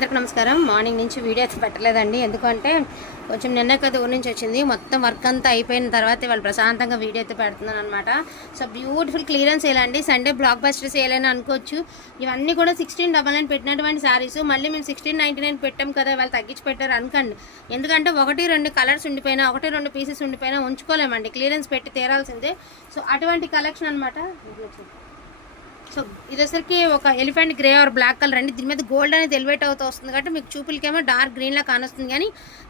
అందరికి నమస్కారం. మార్నింగ్ నుంచి వీడియో అయితే పెట్టలేదండి. ఎందుకంటే కొంచెం నిన్న కదా ఊరి నుంచి వచ్చింది. మొత్తం వర్క్ అంతా అయిపోయిన తర్వాత వాళ్ళు ప్రశాంతంగా వీడియో అయితే పెడుతున్నాను అనమాట సో బ్యూటిఫుల్ క్లియరెన్స్ అండి సండే బ్లాక్ బస్టర్ సేల్ అని అనుకోవచ్చు. ఇవన్నీ కూడా సిక్స్టీన్ డబల్ నైన్ పెట్టినటువంటి సారీస్ మళ్ళీ మేము సిక్స్టీన్ నైంటీ నైన్ పెట్టాం కదా వాళ్ళు తగ్గించి పెట్టారు అనుకోండి. ఎందుకంటే ఒకటి రెండు కలర్స్ ఉండిపోయినా ఒకటి రెండు పీసెస్ ఉండిపోయినా ఉంచుకోలేమండి. క్లియరెన్స్ పెట్టి తీరాల్సిందే. సో అటువంటి కలెక్షన్ అనమాట సో ఇది వచ్చరికి ఒక elephant grey or black colour అండి. దీని మీద గోల్డ్ అనేది ఎలివేట్ అవుతూ వస్తుంది కాబట్టి మీకు చూపులకేమో డార్క్ గ్రీన్లా కానొస్తుంది కానీ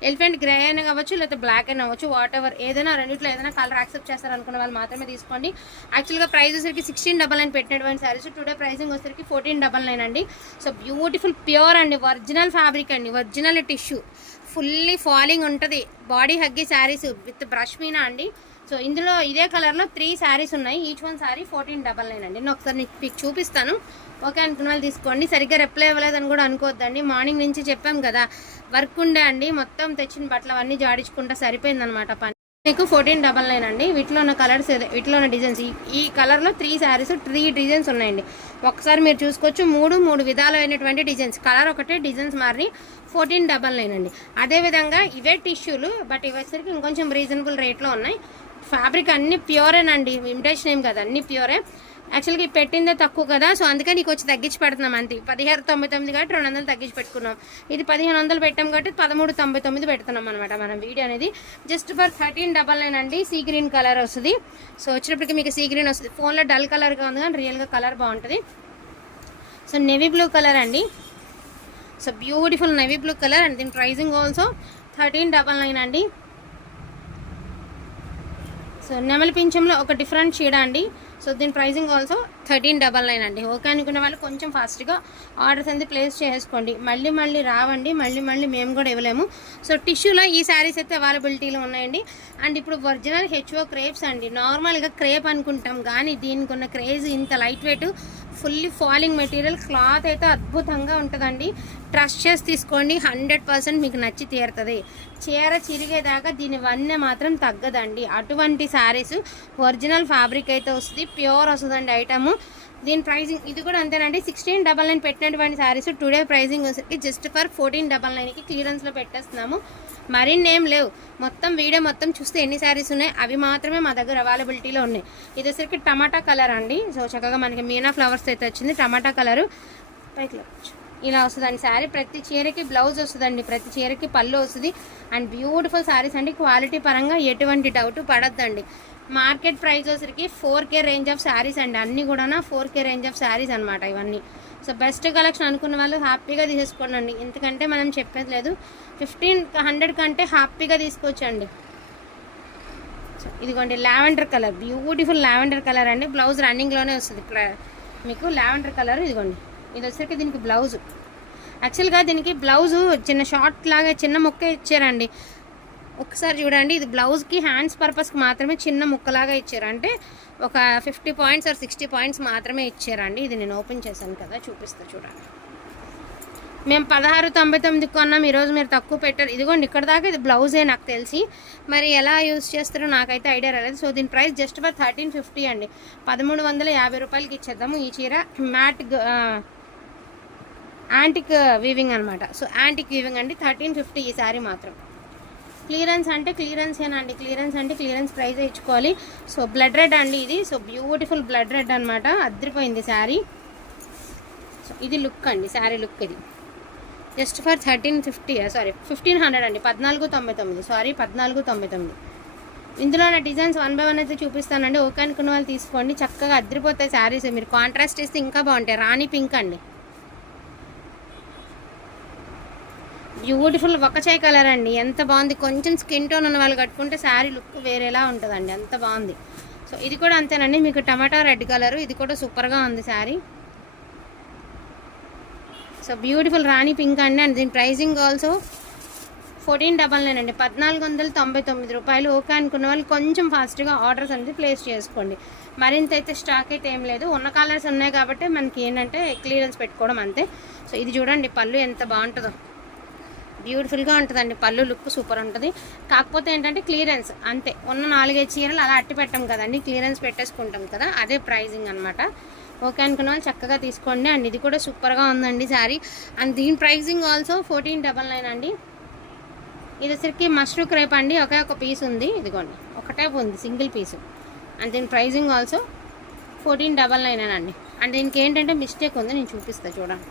ఎలిఫెంట్ గ్రే అయినా కావచ్చు లేకపోతే బ్లాక్ అయినా అవ్వచ్చు వాట్ ఎవర్ ఏదైనా రెండిట్లో ఏదైనా కలర్ యాక్సెప్ట్ చేస్తారు అనుకున్న వాళ్ళు మాత్రమే తీసుకోండి. యాక్చువల్గా ప్రైస్ వచ్చరికి సిక్స్టీన్ డబల్ నైన్ పెట్టినటువంటి సారీస్ టుడే ప్రైసింగ్ వచ్చరికి ఫోర్టీన్ డబల్ నైన్ అండి. సో బ్యూటిఫుల్ ప్యూర్ అండి. ఒరిజినల్ ఫ్యాబ్రిక్ అండి. ఒరిజినల్ టిష్యూ ఫుల్లీ ఫాలింగ్ ఉంటుంది. Body huggy saris with brush Meena అండి. సో ఇందులో ఇదే కలర్లో త్రీ శారీస్ ఉన్నాయి. Each one sari fourteen double nine అండి. నేను ఒకసారి మీకు చూపిస్తాను. ఓకే అనుకున్న వాళ్ళు తీసుకోండి. సరిగ్గా రిప్లై ఇవ్వలేదని కూడా అనుకోవద్దండి. మార్నింగ్ నుంచి చెప్పాం కదా వర్క్ ఉండే అండి. మొత్తం తెచ్చిన బట్టలు అవన్నీ జాడించుకుంటా సరిపోయిందనమాట పని. మీకు ఫోర్టీన్ డబల్ నైన్ అండి. వీటిలో ఉన్న కలర్స్ వీటిలో ఉన్న డిజైన్స్. ఈ- ఈ కలర్లో త్రీ శారీస్ త్రీ డిజైన్స్ ఉన్నాయండి. ఒకసారి మీరు చూసుకోవచ్చు మూడు మూడు విధాలైనటువంటి డిజైన్స్. కలర్ ఒకటే డిజైన్స్ మారి ఫోర్టీన్ డబల్ నైన్ అండి. అదేవిధంగా ఇవే టిష్యూలు బట్ ఇవేసరికి ఇంకొంచెం రీజనబుల్ రేట్లో ఉన్నాయి. ఫ్యాబ్రిక్ అన్ని ప్యూరేనండి. ఇమిటేషన్ ఏం కదా. అన్ని ప్యూరే. యాక్చువల్గా పెట్టిందే తక్కువ కదా సో అందుకని నీకు వచ్చి తగ్గించి పెడుతున్నాం అంతే. పదిహేను తొంభై తొమ్మిది కాబట్టి రెండు వందలు తగ్గించి పెట్టుకున్నాం. ఇది పదిహేను వందలు పెట్టాం కాబట్టి పదమూడు తొంభై తొమ్మిది పెడుతున్నాం అనమాట మనం వీడియో అనేది. Just for thirteen double nine అండి సీ గ్రీన్ కలర్ వస్తుంది. సో వచ్చినప్పటికీ మీకు సీ గ్రీన్ వస్తుంది. ఫోన్లో డల్ కలర్గా ఉంది కానీ రియల్గా కలర్ బాగుంటుంది. సో నెవీ బ్లూ కలర్ అండి. So beautiful navy blue colour and దీని pricing also thirteen double nine అండి. సో నెమలి పింఛంలో ఒక డిఫరెంట్ షీడ్ అండి. సో దీని pricing also thirteen double nine అండి. ఓకే అనుకున్న వాళ్ళు కొంచెం ఫాస్ట్గా ఆర్డర్స్ అనేది ప్లేస్ చేసుకోండి. మళ్ళీ మళ్ళీ రావండి. మళ్ళీ మళ్ళీ మేము కూడా ఇవ్వలేము. సో టిష్యూలో ఈ శారీస్ అయితే అవైలబిలిటీలో ఉన్నాయండి. అండ్ ఇప్పుడు ఒరిజినల్ హెచ్ఓ క్రేప్స్ అండి. నార్మల్గా క్రేప్ అనుకుంటాం. కానీ దీనికి ఉన్న క్రేజ్ ఇంత light weight fully falling material cloth అయితే అద్భుతంగా ఉంటుందండి. ట్రస్ట్ చేసి తీసుకోండి హండ్రెడ్ పర్సెంట్ మీకు నచ్చి తీరుతుంది. చీర చిరిగేదాకా దీని వన్నె మాత్రం తగ్గదండి. అటువంటి శారీస్ ఒరిజినల్ ఫ్యాబ్రిక్ అయితే వస్తుంది ప్యూర్ వస్తుందండి ఐటము. దీని ప్రైజింగ్ ఇది కూడా అంతేనండి. సిక్స్టీన్ డబల్ నైన్ పెట్టినటువంటి శారీస్ టుడే ప్రైజింగ్ వచ్చేసి జస్ట్ ఫర్ ఫోర్టీన్ డబల్ నైన్కి క్లియరెన్స్లో పెట్టేస్తున్నాము. మరిన్ని ఏం లేవు. మొత్తం వీడియో మొత్తం చూస్తే ఎన్ని శారీస్ ఉన్నాయి? అవి మాత్రమే మా దగ్గర అవైలబిలిటీలో ఉన్నాయి. ఇది వచ్చరికి టమాటా కలర్ అండి. సో చక్కగా మనకి మీనా ఫ్లవర్స్ అయితే వచ్చింది. టమాటా కలరు పైకి ఇలా వస్తుందండి శారీ ప్రతి చీరకి బ్లౌజ్ వస్తుందండి. ప్రతి చీరకి పళ్ళు వస్తుంది. అండ్ బ్యూటిఫుల్ శారీస్ అండి. క్వాలిటీ పరంగా ఎటువంటి డౌట్ పడద్దండి. మార్కెట్ ప్రైస్ వచ్చరికి four K range of saris అండి. అన్నీ కూడా four K range of saris అనమాట ఇవన్నీ. సో బెస్ట్ కలెక్షన్ అనుకున్న వాళ్ళు హ్యాపీగా తీసేసుకోండి ఎందుకంటే మనం చెప్పేది లేదు. ఫిఫ్టీన్ హండ్రెడ్ కంటే హ్యాపీగా తీసుకోవచ్చండి. సో ఇదిగోండి lavender colour. Beautiful lavender colour అండి. బ్లౌజ్ రన్నింగ్లోనే వస్తుంది. ఇక్కడ మీకు లావెండర్ కలర్ ఇదిగోండి. ఇది వచ్చరికి దీనికి బ్లౌజ్. యాక్చువల్గా దీనికి బ్లౌజు చిన్న షార్ట్ లాగా చిన్న మొక్క ఇచ్చారండి. ఒకసారి చూడండి ఇది బ్లౌజ్కి హ్యాండ్స్ పర్పస్కి మాత్రమే చిన్న ముక్కలాగా ఇచ్చారు. అంటే ఒక fifty points or sixty points మాత్రమే ఇచ్చారండి. ఇది నేను ఓపెన్ చేశాను కదా చూపిస్తా చూడండి. మేము పదహారు తొంభై తొమ్మిది కొన్నాం ఈరోజు మీరు తక్కువ పెట్టారు. ఇదిగోండి ఇక్కడ దాకా ఇది బ్లౌజే నాకు తెలిసి. మరి ఎలా యూజ్ చేస్తారో నాకైతే ఐడియా రాలేదు. సో దీని price just for thirteen fifty అండి. పదమూడు వందల యాభై రూపాయలకి ఇచ్చేద్దాము. ఈ చీర మ్యాట్ యాంటిక్ వీవింగ్ అనమాట సో యాంటిక్ వీవింగ్ అండి థర్టీన్ ఫిఫ్టీ ఈ శారీ మాత్రం. క్లియరెన్స్ అంటే క్లియరెన్స్ అండి? క్లియరెన్స్ అంటే క్లియరెన్స్ ప్రైస్ ఇచ్చుకోవాలి. సో బ్లడ్ రెడ్ అండి ఇది. సో బ్యూటిఫుల్ బ్లడ్ రెడ్ అనమాట అద్రిపోయింది శారీ. సో ఇది లుక్ అండి శారీ లుక్ ఇది. Just for thirteen fifty sorry fifteen hundred అండి. పద్నాలుగు తొంభై తొమ్మిది సారీ పద్నాలుగు తొంభై తొమ్మిది. ఇందులో నా డిజైన్స్ వన్ బై వన్ అయితే చూపిస్తానండి. ఓకే అనుకున్న వాళ్ళు తీసుకోండి. చక్కగా అద్రిపోతాయి శారీస్. మీరు కాంట్రాస్ట్ ఇస్తే ఇంకా బాగుంటాయి. రాణి పింక్ అండి. బ్యూటిఫుల్ ఒకచాయ్ కలర్ అండి. ఎంత బాగుంది. కొంచెం స్కిన్ టోన్ ఉన్న వాళ్ళు కట్టుకుంటే శారీ లుక్ వేరేలా ఉంటుందండి. అంత బాగుంది. సో ఇది కూడా అంతేనండి. మీకు టమాటా రెడ్ కలర్. ఇది కూడా సూపర్గా ఉంది sari. So beautiful rani pink అండి. అండ్ దీని pricing also fourteen double nine అండి. పద్నాలుగు వందల తొంభై తొమ్మిది రూపాయలు. ఓకే అనుకున్న వాళ్ళు కొంచెం ఫాస్ట్గా ఆర్డర్స్ అనేది ప్లేస్ చేసుకోండి. మరింత అయితే స్టాక్ అయితే ఏం లేదు. ఉన్న కలర్స్ ఉన్నాయి కాబట్టి మనకి ఏంటంటే క్లియరెన్స్ పెట్టుకోవడం అంతే. సో ఇది చూడండి పళ్ళు ఎంత బాగుంటుందో. బ్యూటిఫుల్గా ఉంటుందండి. పళ్ళు లుక్ సూపర్ ఉంటుంది. కాకపోతే ఏంటంటే క్లియరెన్స్ అంతే. ఉన్న నాలుగైదు చీరలు అలా అట్టి పెట్టాం కదండి. క్లియరెన్స్ పెట్టేసుకుంటాం కదా. అదే ప్రైజింగ్ అనమాట ఓకే అనుకున్న వాళ్ళు చక్కగా తీసుకోండి. అండ్ ఇది కూడా సూపర్గా ఉందండి శారీ. అండ్ దీని pricing also fourteen double nine అండి. ఇది వచ్చరికి మష్రూ క్రేప్ అండి. ఒకే ఒక పీస్ ఉంది. ఇదిగోండి. ఒకటే ఉంది. Single piece. అండ్ దీని pricing also fourteen double nine అండి. అండ్ దీనికి ఏంటంటే మిస్టేక్ ఉంది. నేను చూపిస్తాను చూడండి.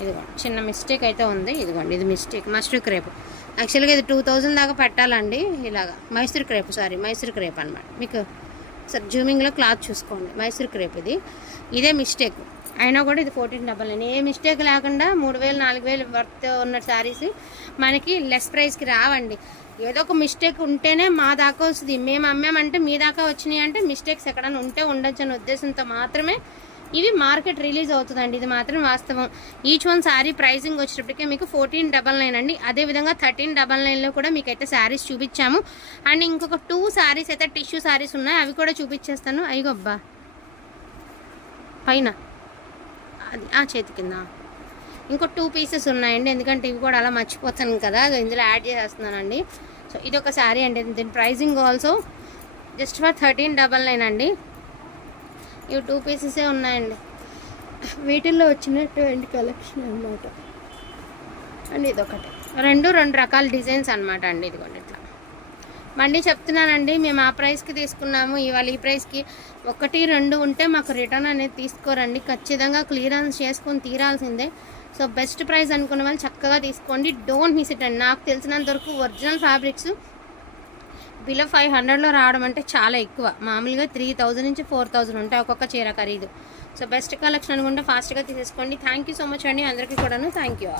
ఇదిగోండి చిన్న మిస్టేక్ అయితే ఉంది. ఇదిగోండి ఇది మిస్టేక్ మస్టర్డ్ క్రేప్ యాక్చువల్గా ఇది టూ థౌజండ్ దాకా పెట్టాలండి. ఇలాగా మైసూర్ క్రేప్ సారీ మైసూర్ క్రేప్ అనమాట మీకు సార్ జూమింగ్లో క్లాత్ చూసుకోండి. మైసూర్ క్రేప్ ఇది. ఇదే మిస్టేక్ అయినా కూడా ఇది ఫోర్టీన్ డబల్ నైన్ ఏ మిస్టేక్ లేకుండా మూడు వేలు నాలుగు వేలు వర్త్ ఉన్న శారీస్ మనకి లెస్ ప్రైస్కి రావండి. ఏదో ఒక మిస్టేక్ ఉంటేనే మా దాకా వస్తుంది. మేము అమ్మామంటే మీ దాకా వచ్చినాయి అంటే మిస్టేక్స్ ఎక్కడైనా ఉంటే ఉండొచ్చు అనే ఉద్దేశంతో మాత్రమే ఇవి మార్కెట్ రిలీజ్ అవుతుందండి ఇది మాత్రం వాస్తవం. ఈచ్ వన్ శారీ ప్రైసింగ్ వచ్చేటప్పటికే మీకు ఫోర్టీన్ డబల్ నైన్ అండి. అదేవిధంగా థర్టీన్ డబల్ నైన్లో కూడా మీకు అయితే శారీస్ చూపించాము. అండ్ ఇంకొక టూ శారీస్ అయితే టిష్యూ శారీస్ ఉన్నాయి అవి కూడా చూపించేస్తాను. అయ్యో పైన. అది ఆ చేతి కింద. ఇంకో టూ పీసెస్ ఉన్నాయండి ఎందుకంటే ఇవి కూడా అలా మర్చిపోతాను కదా ఇందులో యాడ్ చేసేస్తున్నానండి. సో ఇది ఒక శారీ అండి దీని pricing also just for thirteen double nine అండి. ఇవి టూ పీసెసే ఉన్నాయండి. వీటిల్లో వచ్చినటువంటి కలెక్షన్ అనమాట అండ్ ఇదొకటి. రెండు రెండు రకాల డిజైన్స్ అనమాట అండి ఇదిగోండి ఇట్లా. మళ్ళీ చెప్తున్నానండి మేము ఆ ప్రైస్కి తీసుకున్నాము. ఇవాళ ఈ ప్రైస్కి ఒకటి రెండు ఉంటే మాకు రిటర్న్ అనేది తీసుకోరండి. ఖచ్చితంగా క్లియరెన్స్ చేసుకొని తీరాల్సిందే. సో బెస్ట్ ప్రైస్ అనుకున్న వాళ్ళు చక్కగా తీసుకోండి. డోంట్ మిస్ ఇట్ అండి. నాకు తెలిసినంత వరకు ఒరిజినల్ ఫ్యాబ్రిక్స్ బిలో ఫైవ్ హండ్రెడ్లో రావడం అంటే చాలా ఎక్కువ. మామూలుగా త్రీ థౌజండ్ నుంచి ఫోర్ థౌజండ్ ఉంటాయి ఒక్కొక్క చీర ఖరీదు. సో బెస్ట్ కలెక్షన్ అనుకుంటే ఫాస్ట్గా తీసేసుకోండి. థ్యాంక్ యూ సో మచ్ అండి. అందరికీ కూడాను థ్యాంక్ యూ